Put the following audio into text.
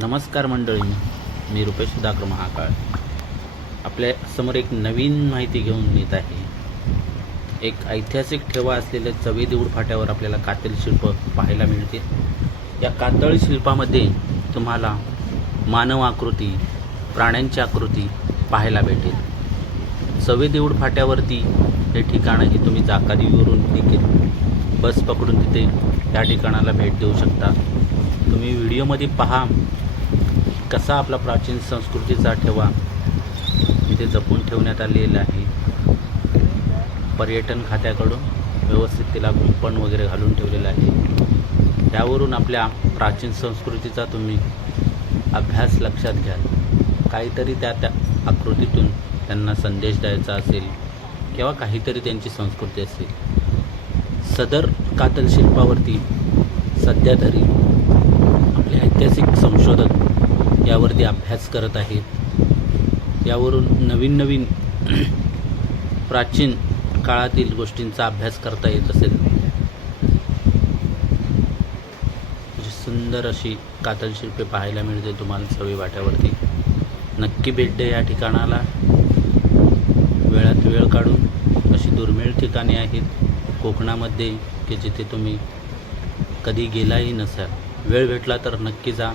नमस्कार मंडळी, मी रुपेश सुधाकर महाकाळ आपल्या समोर एक नवीन माहिती घेऊन येत आहे. एक ऐतिहासिक ठेवा असलेल्या चवे देऊळ फाट्यावर आपल्याला कातळ शिल्प पाहायला मिळते. या कातळ शिल्पामध्ये तुम्हाला मानव आकृती, प्राण्यांची आकृती पाहायला भेटेल. चवे देऊळ फाट्यावरती हे ठिकाणही तुम्ही जाकादीवरून देखील बस पकडून तिथे त्या ठिकाणाला भेट देऊ शकता. तुम्ही व्हिडिओमध्ये पहा कसा आपला प्राचीन संस्कृतीचा ठेवा इथे जपून ठेवण्यात आलेला आहे. पर्यटन खात्याकडून व्यवस्थित तिला कुंपण वगैरे घालून ठेवलेलं आहे. त्यावरून आपल्या प्राचीन संस्कृतीचा तुम्ही अभ्यास लक्षात घ्याल. काहीतरी त्या आकृतीतून त्यांना संदेश द्यायचा असेल किंवा काहीतरी त्यांची संस्कृती असेल. सदर कातळ शिल्पावरती सध्या तरी आपले ऐतिहासिक संशोधक यावरती अभ्यास करत आहेत. यावरून नवीन नवीन प्राचीन काळातील गोष्टींचा अभ्यास करता येत असेल. सुंदर अशी कातळ शिल्पे पाहायला मिळते तुम्हाला चवे वाट्यावरती. नक्की भेट द्या या ठिकाणाला. वेळात वेळ काढून अशी दुर्मिळ ठिकाणे आहेत कोकणामध्ये की जिथे तुम्ही कधी गेलाही नसाल. वेळ भेटला तर नक्की जा.